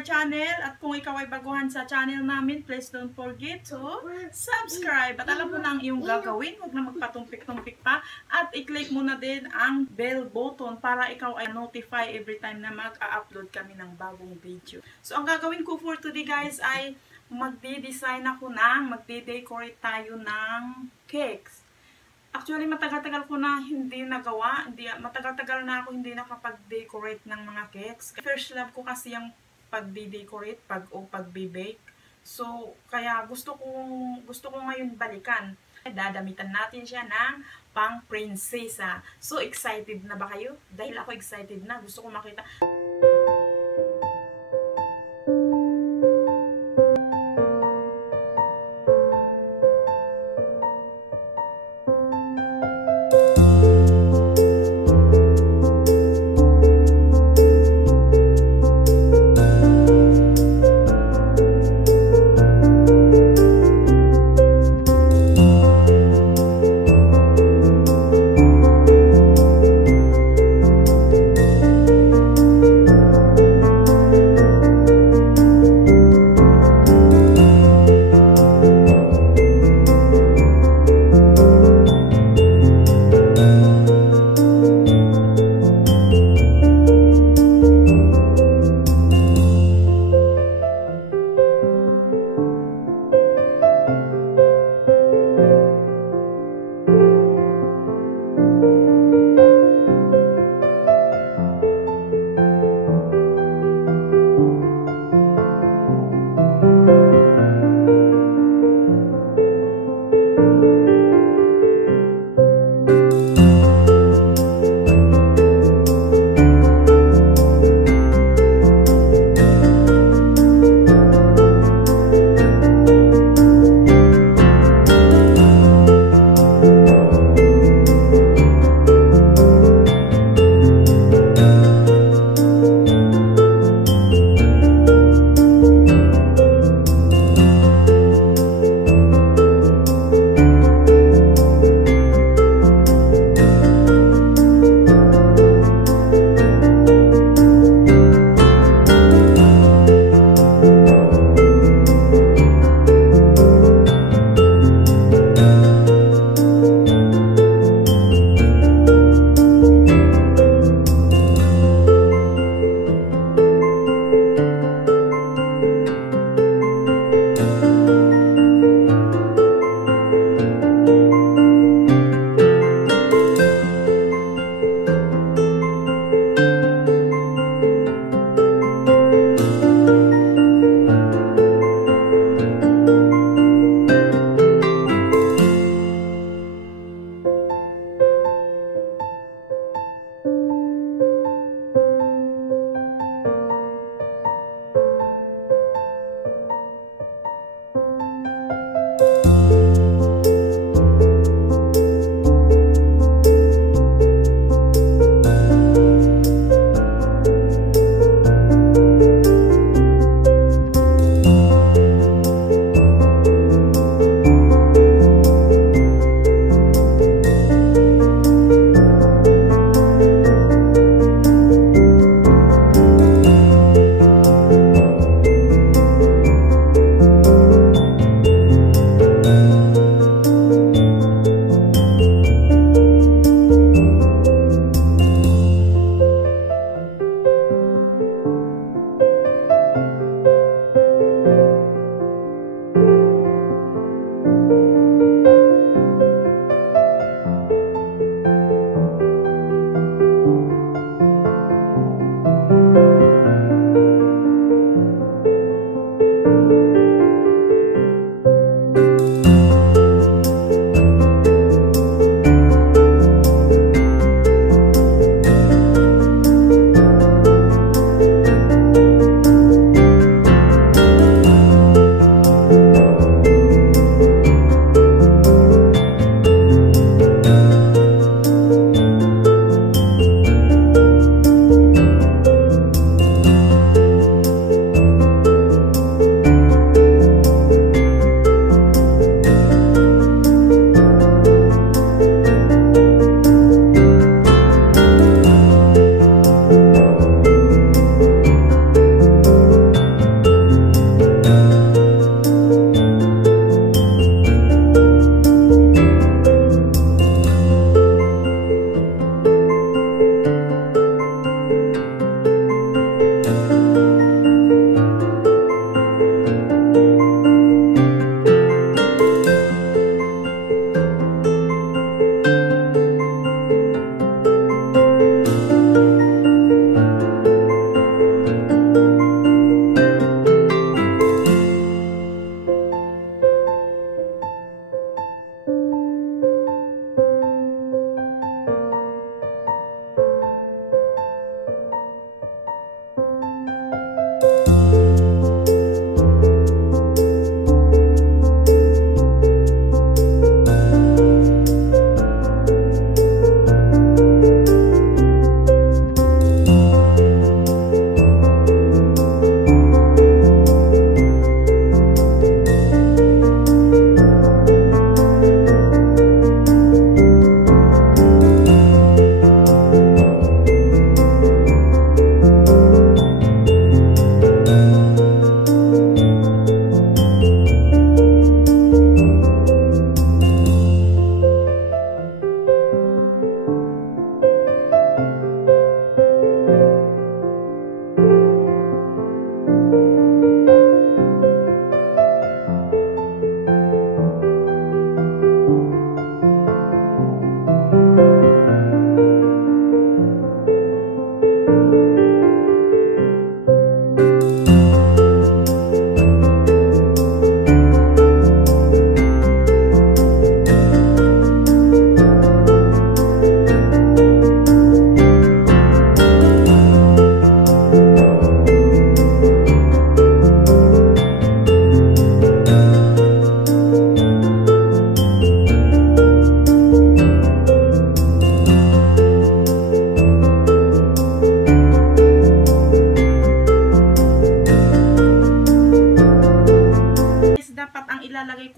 our channel. At kung ikaw ay baguhan sa channel namin, please don't forget to subscribe. At alam mo na ang iyong gagawin. Huwag na magpatumpik-tumpik pa. At i-click mo na din ang bell button para ikaw ay notify every time na mag-upload kami ng bagong video. So, ang gagawin ko for today guys ay magde-design ako magde-decorate tayo ng cakes. Actually, matagal-tagal ko na hindi nagawa. Matagal-tagal na ako hindi nakapag-decorate ng mga cakes. First love ko kasi yung pag-decorate, pag-bake. So, kaya gusto ko ngayon balikan. Dadamitan natin siya ng pang-prinsesa. So, excited na ba kayo? Dahil ako excited na. Gusto ko makita.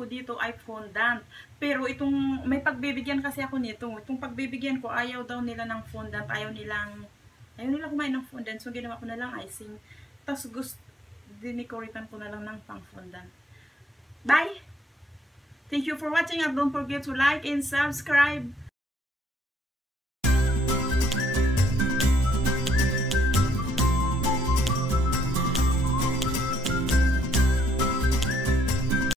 ko dito ay fondant. Pero itong, may pagbibigyan kasi ako nito. Itong pagbibigyan ko, ayaw daw nila ng fondant. Ayaw nila kumain ng fondant. So, ginawa ko na lang icing. Tapos, dinikoritan ko na lang ng pang fondant. Bye! Thank you for watching and don't forget to like and subscribe.